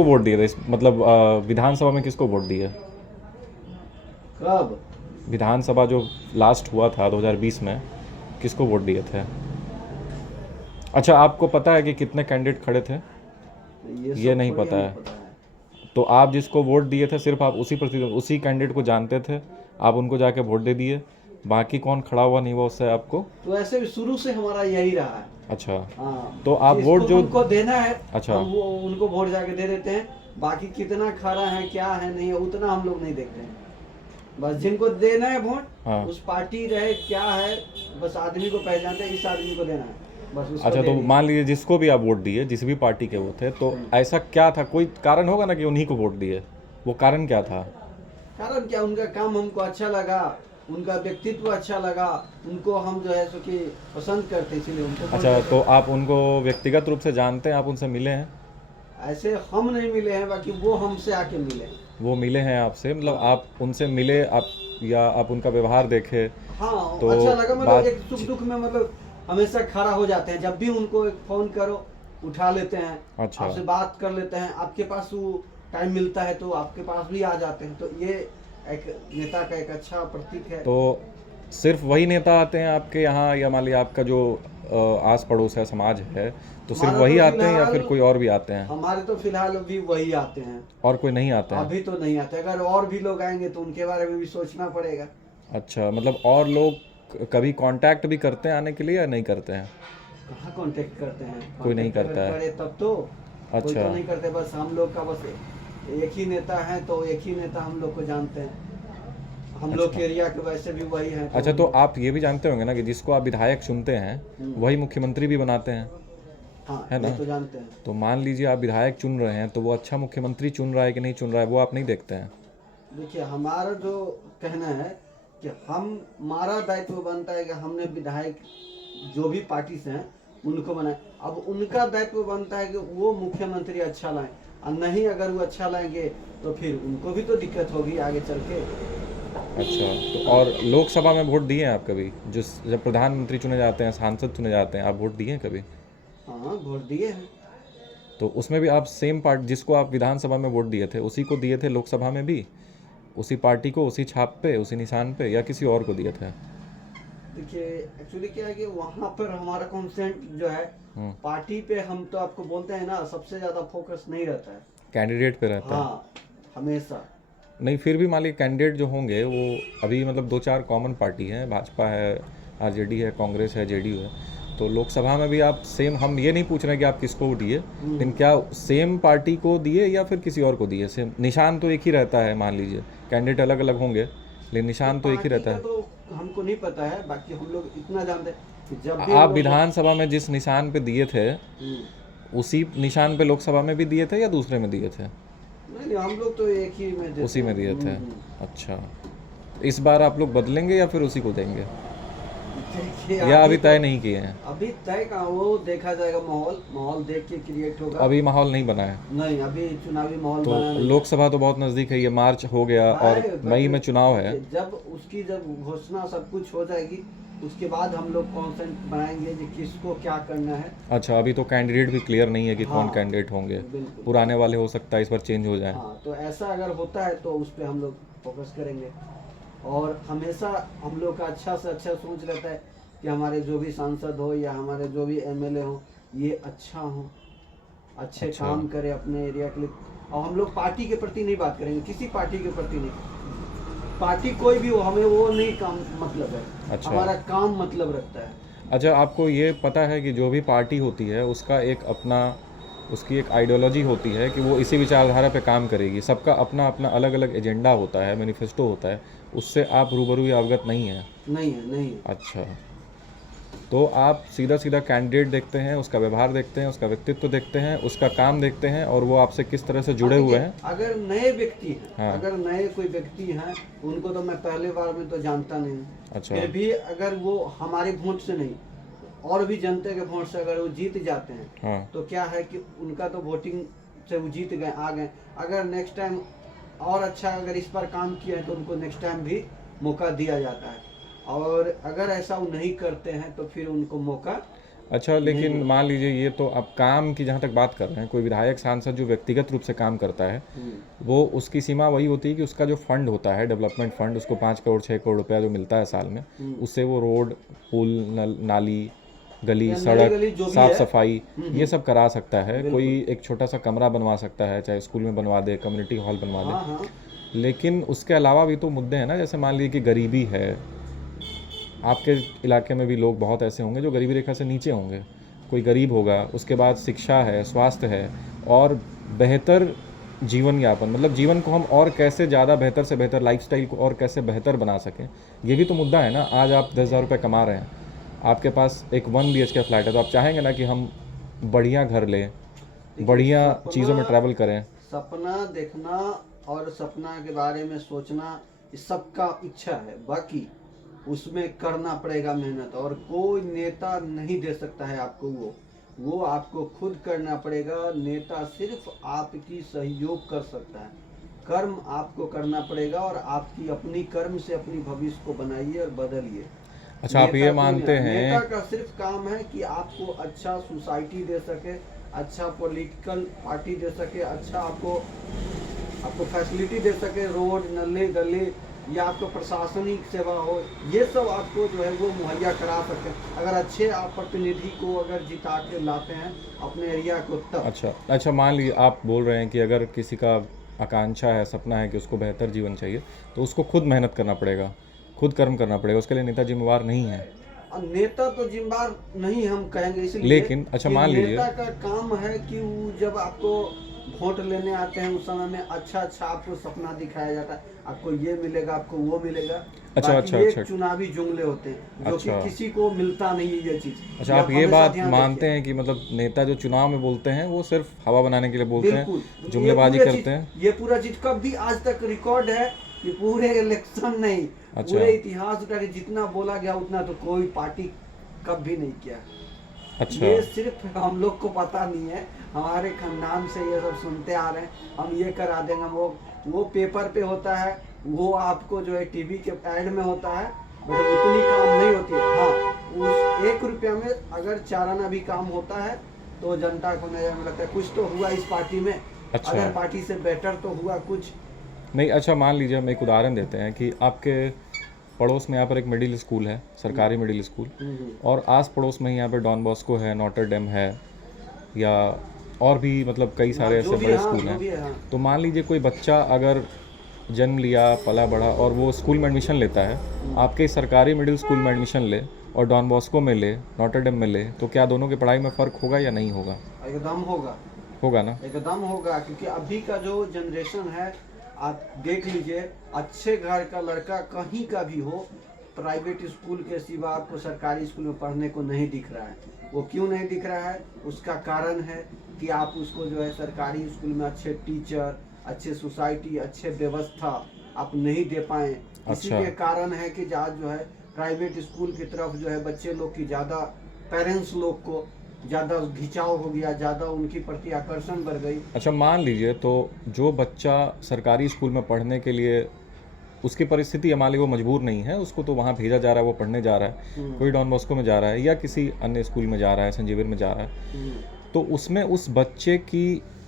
किसको वोट दिए थे मतलब विधानसभा में किसको वोट दिए? कब? विधानसभा जो लास्ट हुआ था 2020 में, किसको वोट दिए थे? अच्छा, आपको पता है कि कितने कैंडिडेट खड़े थे? ये ये सब नहीं थोड़ी पता हमें है। पता है। तो आप जिसको वोट दिए थे सिर्फ आप उसी कैंडिडेट को जानते थे, आप उनको जाके वोट दे दिए, बाकी कौन खड़ा हुआ नहीं हुआ उससे आपको? तो ऐसे भी शुरू से हमारा यही रहा है। अच्छा, हाँ, तो आप जिसको वोट जो हमको देना है अच्छा हम वो उनको वोट जाके दे देते हैं। बाकी कितना खरा है क्या है नहीं है उतना हम लोग नहीं देखते हैं। बस जिनको देना है वोट, हाँ। उस पार्टी रहे क्या है, बस आदमी को पहचानते हैं, इस आदमी को देना है, बस उसको अच्छा, दे तो दिए। मान लीजिए जिसको भी आप वोट दिए, जिस भी पार्टी के वो थे, तो ऐसा क्या था, कोई कारण होगा ना कि उन्हीं को वोट दिए? वो कारण क्या था? कारण क्या, उनका काम हमको अच्छा लगा, उनका व्यक्तित्व अच्छा लगा, उनको हम जो है सो कि पसंद करते इसलिए उनको वोट अच्छा, देते तो हैं। आप उनको व्यक्तिगत रूप से जानते हैं, आप उनसे मिले हैं? ऐसे हम नहीं मिले हैं, बाकी वो हमसे आके मिले हैं। वो मिले हैं आपसे, मतलब हाँ आप उनसे मिले, आप या आप उनका व्यवहार देखे हाँ, तो अच्छा लगा, मतलब बात एक सुख दुख में मतलब हमेशा खड़ा हो जाते हैं। जब भी उनको एक फोन करो उठा लेते हैं, अच्छा, आपसे बात कर लेते हैं, आपके पास वो टाइम मिलता है तो आपके पास भी आ जाते हैं। तो ये एक नेता का एक अच्छा प्रतीक है। तो सिर्फ वही नेता आते हैं आपके यहाँ, या मान लिया आपका जो आस पड़ोस है, समाज है, तो सिर्फ हमारा वही तो आते हैं या फिलहाल फिर कोई और भी आते हैं? हमारे तो फिलहाल अभी वही आते हैं। और कोई नहीं आते हैं? अभी तो नहीं आते, अगर और भी लोग आएंगे तो उनके बारे में भी सोचना पड़ेगा। अच्छा, मतलब और लोग कभी कांटेक्ट भी करते हैं आने के लिए या नहीं करते हैं? कहाँ कांटेक्ट करते हैं, कोई नहीं कांटेक्ट अगर करता है। करे तब तो। कोई अच्छा। तो नहीं करते, बस हम लोग का बस एक ही नेता है, तो एक ही नेता हम लोग को जानते हैं। हम लोग अच्छा। के एरिया के वैसे भी वही है, अच्छा, हम तो लोग। आप ये भी जानते होंगे ना कि जिसको आप विधायक चुनते हैं वही मुख्यमंत्री भी बनाते हैं, हाँ, है ये ना? तो जानते हैं। तो मान लीजिए आप विधायक चुन रहे हैं, तो वो अच्छा मुख्यमंत्री चुन रहा है कि नहीं चुन रहा है, वो आप नहीं देखते हैं? देखिए, हमारा जो कहना है कि हमारा दायित्व बनता है कि हमने विधायक जो भी पार्टी से हैं उनको बनाए। अब उनका दायित्व बनता है कि वो मुख्यमंत्री अच्छा लाएं, और नहीं अगर वो अच्छा लाएंगे तो फिर उनको भी तो दिक्कत होगी आगे चल के। अच्छा, तो और लोकसभा में वोट दिए हैं आप कभी? जो जब प्रधानमंत्री चुने जाते हैं, सांसद चुने जाते हैं, आप वोट दिए हैं कभी? हाँ, वोट दिए हैं। तो उसमें भी आप सेम पार्टी, जिसको आप विधानसभा में वोट दिए थे उसी को दिए थे लोकसभा में भी? उसी पार्टी को, उसी छाप पे, उसी निशान पे, या किसी और को दिए थे? देखिए, एक्चुअली क्या है कि वहाँ पर हमारा कॉन्सेंट जो है हम्म, पार्टी पे, हम तो आपको बोलते हैं ना, सबसे ज्यादा फोकस नहीं रहता है। कैंडिडेट पे रहता है। हाँ, हमेशा। नहीं, फिर भी मान लीजिए कैंडिडेट जो होंगे वो अभी मतलब दो चार कॉमन पार्टी हैं, भाजपा है, आरजेडी है, कांग्रेस है, जेडीयू है, तो लोकसभा में भी आप सेम, हम ये नहीं पूछ रहे हैं कि आप किसको दिए, लेकिन क्या सेम पार्टी को दिए या फिर किसी और को दिए? सेम निशान तो एक ही रहता है, मान लीजिए कैंडिडेट अलग अलग होंगे लेकिन ये निशान तो एक ही पार्टी रहता का है। तो हमको नहीं पता है, बाकी हम लोग इतना जानते हैं कि जब भी हम आप लोग विधानसभा में जिस निशान पे दिए थे हम्म, उसी निशान पे लोकसभा में भी दिए थे या दूसरे में दिए थे? नहीं, हम लोग तो एक ही में देते उसी हैं। में दिए थे। अच्छा, इस बार आप लोग बदलेंगे या फिर उसी को देंगे, देखिए, या अभी तो तय नहीं किए हैं? अभी तय कहाँ, वो देखा जाएगा, माहौल माहौल देख के क्रिएट तो होगा। अभी माहौल नहीं बना है? नहीं, अभी चुनावी माहौल तो बना नहीं है। लोकसभा तो बहुत नज़दीक है, ये मार्च हो गया और मई में चुनाव है। देखिए, जब घोषणा सब कुछ हो जाएगी उसके बाद हम लोग कॉन्सेंट बनाएंगे कि किसको क्या करना है। अच्छा, अभी तो कैंडिडेट भी क्लियर नहीं है कि कौन हाँ, कैंडिडेट होंगे, बिल्कुल। पुराने वाले हो सकता है इस बार चेंज हो जाए। हाँ, तो ऐसा अगर होता है तो उस पर हम लोग फोकस करेंगे। और हमेशा हम लोग का अच्छा से अच्छा सोच रहता है कि हमारे जो भी सांसद हो या हमारे जो भी एमएलए हो, ये अच्छा हो, अच्छे अच्छा। काम करे अपने एरिया के लिए। और हम लोग पार्टी के प्रति नहीं बात करेंगे, किसी पार्टी के प्रति नहीं। पार्टी कोई भी हो, हमें वो नहीं काम मतलब है। अच्छा। हमारा काम मतलब रखता है। अच्छा, आपको ये पता है कि जो भी पार्टी होती है उसका एक अपना, उसकी एक आइडियोलॉजी होती है कि वो इसी विचारधारा पे काम करेगी, सबका अपना अपना अलग अलग एजेंडा होता है, मैनिफेस्टो होता है, उससे आप रूबरू या अवगत नहीं हैं? नहीं है, नहीं है। अच्छा, तो आप सीधा सीधा कैंडिडेट देखते हैं, उसका व्यवहार देखते हैं, उसका व्यक्तित्व देखते हैं, उसका काम देखते हैं, और वो आपसे किस तरह से जुड़े हाँ, हुए देखिए, हैं। अगर नए व्यक्ति हैं, हाँ। अगर नए कोई व्यक्ति हैं, उनको तो मैं पहले बार में तो जानता नहीं हूँ। अच्छा। फिर भी अगर वो हमारे वोट से नहीं, और भी जनता के वोट से अगर वो जीत जाते हैं, हाँ। तो क्या है कि उनका तो वोटिंग से वो जीत गए, आ गए। अगर नेक्स्ट टाइम और अच्छा अगर इस पर काम किया है तो उनको नेक्स्ट टाइम भी मौका दिया जाता है। और अगर ऐसा वो नहीं करते हैं तो फिर उनको मौका अच्छा, लेकिन मान लीजिए ये तो अब काम की जहाँ तक बात कर रहे हैं, कोई विधायक सांसद जो व्यक्तिगत रूप से काम करता है, वो उसकी सीमा वही होती है कि उसका जो फंड होता है, डेवलपमेंट फंड, उसको 5 करोड़ 6 करोड़ रुपया जो मिलता है साल में, उससे वो रोड, पुल, नाली, गली, या नली सड़क, गली जो भी साफ है। सफाई, ये सब करा सकता है। कोई एक छोटा सा कमरा बनवा सकता है, चाहे स्कूल में बनवा दे, कम्युनिटी हॉल बनवा हाँ हाँ दे। लेकिन उसके अलावा भी तो मुद्दे हैं ना, जैसे मान लीजिए कि गरीबी है, आपके इलाके में भी लोग बहुत ऐसे होंगे जो गरीबी रेखा से नीचे होंगे, कोई गरीब होगा, उसके बाद शिक्षा है, स्वास्थ्य है, और बेहतर जीवन यापन, मतलब जीवन को हम और कैसे ज़्यादा बेहतर से बेहतर, लाइफस्टाइल को और कैसे बेहतर बना सकें, ये भी तो मुद्दा है ना। आज आप 10,000 रुपये कमा रहे हैं, आपके पास एक 1 BHK फ्लैट है, तो आप चाहेंगे ना कि हम बढ़िया घर लें, बढ़िया चीज़ों में ट्रैवल करें। सपना देखना और सपना के बारे में सोचना ये सबका इच्छा है, बाकी उसमें करना पड़ेगा मेहनत, और कोई नेता नहीं दे सकता है आपको वो आपको खुद करना पड़ेगा। नेता सिर्फ आपकी सहयोग कर सकता है, कर्म आपको करना पड़ेगा, और आपकी अपनी कर्म से अपनी भविष्य को बनाइए और बदलिए। अच्छा, आप ये मानते हैं, नेता का सिर्फ काम है कि आपको अच्छा सोसाइटी दे सके, अच्छा पॉलिटिकल पार्टी दे सके, अच्छा आपको फैसिलिटी दे सके, रोड, नली गली, या आपको प्रशासनिक सेवा हो, ये सब आपको जो है वो मुहैया करा सकते हैं, अगर अच्छे आप प्रतिनिधि को अगर जिता के लाते हैं अपने एरिया को तब। अच्छा, मान लीजिए आप बोल रहे हैं कि अगर किसी का आकांक्षा है, सपना है कि उसको बेहतर जीवन चाहिए, तो उसको खुद मेहनत करना पड़ेगा, खुद कर्म करना पड़ेगा, उसके लिए नेता जिम्मेवार नहीं है। नेता तो जिम्मेदार नहीं हम कहेंगे, इसलिए लेकिन अच्छा कि मान लीजिए, नेता का काम है कि वो जब आपको वोट लेने आते हैं उस समय में अच्छा आपको सपना दिखाया जाता है, आपको ये मिलेगा, आपको वो मिलेगा। बाकी ये चुनावी जुमले होते हैं जो कि किसी को मिलता नहीं है ये चीज। अच्छा, आप ये बात मानते हैं कि मतलब नेता जो चुनाव में बोलते हैं वो सिर्फ हवा बनाने के लिए बोलते हैं, जुमलेबाजी करते हैं? ये पूरा चीज कभी आज तक रिकॉर्ड है कि पूरे इलेक्शन नहीं, पूरे इतिहास का जितना बोला गया उतना तो कोई पार्टी कभी नहीं किया। अच्छा, ये सिर्फ हम लोग को पता नहीं है, हमारे खानदान से ये सब सुनते आ रहे हैं, हम ये करा देंगे, वो पेपर पे होता है, वो आपको जो है टीवी के ऐड में होता है, मतलब उतनी काम नहीं होती है। हाँ, उस 1 रुपया में अगर 4 आना भी काम होता है तो जनता को नजर में लगता है कुछ तो हुआ इस पार्टी में। अच्छा, अगर पार्टी से बेटर तो हुआ कुछ नहीं। अच्छा, मान लीजिए हम एक उदाहरण देते हैं कि आपके पड़ोस में यहाँ पर एक मिडिल स्कूल है, सरकारी मिडिल स्कूल, और आस पड़ोस में यहाँ पर डॉन बॉस्को है, नॉटर डेम है, या और भी मतलब कई सारे ऐसे बड़े स्कूल हैं। तो मान लीजिए कोई बच्चा अगर जन्म लिया, पला बढ़ा, और वो स्कूल में एडमिशन लेता है, आपके सरकारी मिडिल स्कूल में एडमिशन ले और डॉन बॉस्को में ले, नॉटर डेम में ले, तो क्या दोनों की पढ़ाई में फ़र्क होगा या नहीं होगा? एकदम होगा ना, एकदम होगा, क्योंकि अभी का जो जनरेशन है आप देख लीजिए, अच्छे घर का लड़का कहीं का भी हो, प्राइवेट स्कूल के सिवा आपको सरकारी स्कूल में पढ़ने को नहीं दिख रहा है। वो क्यों नहीं दिख रहा है? उसका कारण है कि आप उसको जो है सरकारी स्कूल में अच्छे टीचर, अच्छे सोसाइटी, अच्छे व्यवस्था आप नहीं दे पाए। इसी के कारण है कि आज जो है प्राइवेट स्कूल की तरफ जो है बच्चे लोग की ज़्यादा, पेरेंट्स लोग को ज़्यादा खिंचाव हो गया, ज़्यादा उनकी प्रति आकर्षण बढ़ गई। अच्छा, मान लीजिए तो जो बच्चा सरकारी स्कूल में पढ़ने के लिए उसकी परिस्थिति, मान लीजिए वो मजबूर नहीं है, उसको तो वहाँ भेजा जा रहा है, वो पढ़ने जा रहा है, कोई डॉन बॉस्को में जा रहा है या किसी अन्य स्कूल में जा रहा है, संजीवन में जा रहा है, तो उसमें उस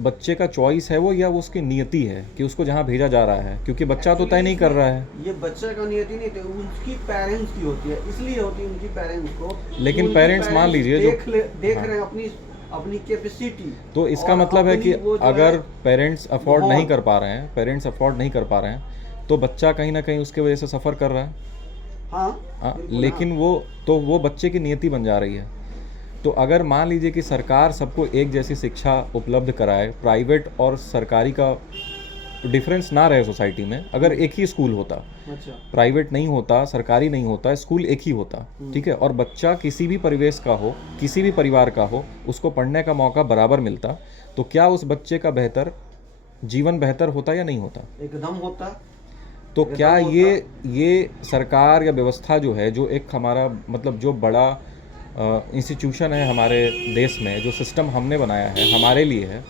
बच्चे का चॉइस है वो, या वो उसकी नियति है कि उसको जहाँ भेजा जा रहा है? क्योंकि बच्चा तो तय नहीं कर रहा है। ये बच्चा का नियति नहीं थी, उसकी पेरेंट्स की होती है, इसलिए होती है उनकी पेरेंट्स को। लेकिन पेरेंट्स मान लीजिए जो देख रहे हैं अपनी कैपेसिटी, तो इसका मतलब है कि अगर पेरेंट्स अफोर्ड नहीं कर पा रहे हैं, तो बच्चा कहीं ना कहीं उसके वजह से सफ़र कर रहा है। हाँ, लेकिन वो बच्चे की नियति बन जा रही है। तो अगर मान लीजिए कि सरकार सबको एक जैसी शिक्षा उपलब्ध कराए, प्राइवेट और सरकारी का डिफरेंस ना रहे सोसाइटी में, अगर एक ही स्कूल होता, अच्छा, प्राइवेट नहीं होता, सरकारी नहीं होता, स्कूल एक ही होता, ठीक है, और बच्चा किसी भी परिवेश का हो, किसी भी परिवार का हो, उसको पढ़ने का मौका बराबर मिलता, तो क्या उस बच्चे का जीवन बेहतर होता या नहीं होता? एकदम होता। तो क्या ये सरकार या व्यवस्था जो है, जो एक हमारा मतलब जो बड़ा इंस्टीट्यूशन है हमारे देश में, जो सिस्टम हमने बनाया है हमारे लिए है,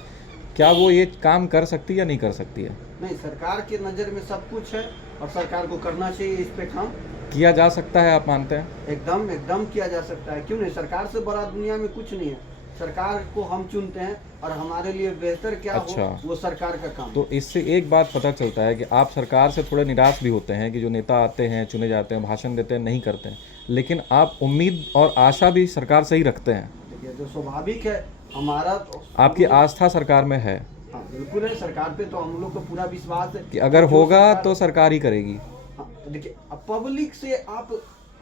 क्या वो ये काम कर सकती है या नहीं कर सकती है? नहीं, सरकार के नज़र में सब कुछ है और सरकार को करना चाहिए इस पे काम। किया जा सकता है, आप मानते हैं? एकदम एकदम किया जा सकता है, क्यों नहीं। सरकार से बड़ा दुनिया में कुछ नहीं है। सरकार को हम चुनते हैं और हमारे लिए बेहतर क्या अच्छा। हो वो सरकार का काम। तो इससे एक बात पता चलता है कि आप सरकार से थोड़े निराश भी होते हैं कि जो नेता आते हैं, चुने जाते हैं, भाषण देते हैं, नहीं करते हैं, लेकिन आप उम्मीद और आशा भी सरकार से ही रखते हैं। देखिए, जो स्वाभाविक है हमारा तो, आपकी आस्था सरकार में है हाँ बिल्कुल है। सरकार पे तो हम लोग को पूरा विश्वास है कि अगर जो होगा सरकार- तो सरकार ही करेगी। हाँ, तो देखिए, अब पब्लिक से आप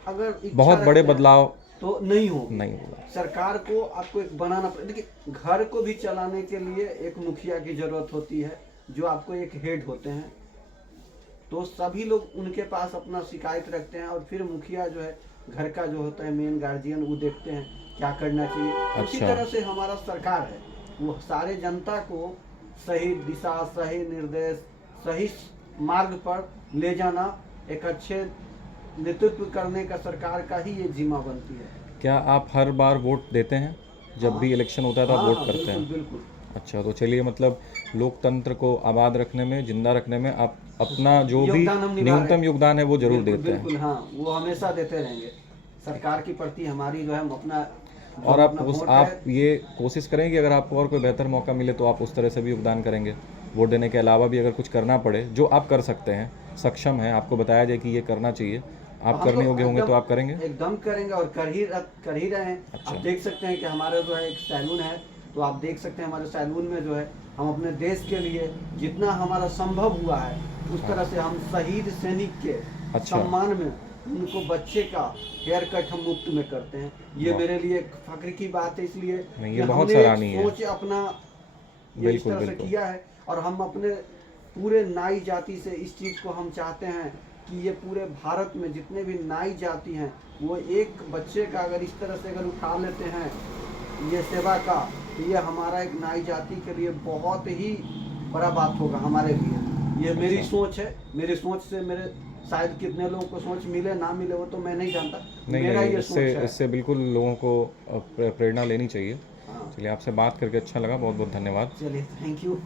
अगर इच्छा बहुत बड़े रखते हैं, बदलाव तो नहीं होगी। नहीं होगा। सरकार को आपको एक बनाना पड़ेगा। देखिए, घर को भी चलाने के लिए एक मुखिया की जरूरत होती है, जो आपको एक हेड होते हैं। तो सभी लोग उनके पास अपना शिकायत रखते हैं और फिर मुखिया जो है घर का जो होता है मेन गार्जियन, वो देखते हैं क्या करना चाहिए। उसी अच्छा। तरह से हमारा सरकार है, वो सारे जनता को सही दिशा, सही निर्देश, सही मार्ग पर ले जाना, एक अच्छे नेतृत्व करने का सरकार का ही ये जिम्मा बनती है। क्या आप हर बार वोट देते हैं? जब भी इलेक्शन होता है तो आप हाँ, वोट हाँ, करते बिल्कुल हैं? बिल्कुल। अच्छा, तो चलिए, मतलब लोकतंत्र को आबाद रखने में, जिंदा रखने में आप अपना जो भी योगदान हम निभा रहे न्यूनतम हैं। योगदान है वो जरूर बिल्कुल, देते हैं। बिल्कुल, हाँ, वो हमेशा देते रहेंगे। सरकार के प्रति हमारी जो है हम अपना जो और आप अपना वोट आप है, ये कोशिश करेंगे अगर आपको और कोई बेहतर मौका मिले तो आप उस तरह से भी योगदान करेंगे? वोट देने के अलावा भी अगर कुछ करना पड़े, जो आप कर सकते हैं, सक्षम हैं, आपको बताया जाए कि ये करना चाहिए, आप हम करने तो योग्य होंगे तो एकदम- आप करेंगे? एकदम करेंगे और कर ही रहे हैं। अच्छा। आप देख सकते हैं कि हमारा जो है एक सैलून है, तो आप देख सकते हैं हमारे सैलून में जो है हम अपने देश के लिए जितना हमारा संभव हुआ है उस तरह से हम शहीद सैनिक के अच्छा। सम्मान में उनको बच्चे का हेयर कट हम मुफ्त में करते हैं। ये वाह। मेरे लिए एक फक्र की बात है, इसलिए नहीं, कि ये बहुत हमने एक सराहनीय है। सोच अपना ये इस बिल्कुल, तरह से बिल्कुल। किया है और हम अपने पूरे नाई जाति से इस चीज़ को हम चाहते हैं कि ये पूरे भारत में जितने भी नाई जाति हैं वो एक बच्चे का अगर इस तरह से अगर उठा लेते हैं ये सेवा का, तो ये हमारा एक नाई जाति के लिए बहुत ही बड़ा बात होगा हमारे लिए। ये मेरी सोच है। मेरी सोच से मेरे शायद कितने लोगों को सोच मिले ना मिले वो तो मैं नहीं जानता। नहीं मेरा नहीं, ये सोच है। इससे बिल्कुल लोगों को प्रेरणा लेनी चाहिए। हाँ, चलिए, आपसे बात करके अच्छा लगा, बहुत बहुत धन्यवाद। चलिए, थैंक यू।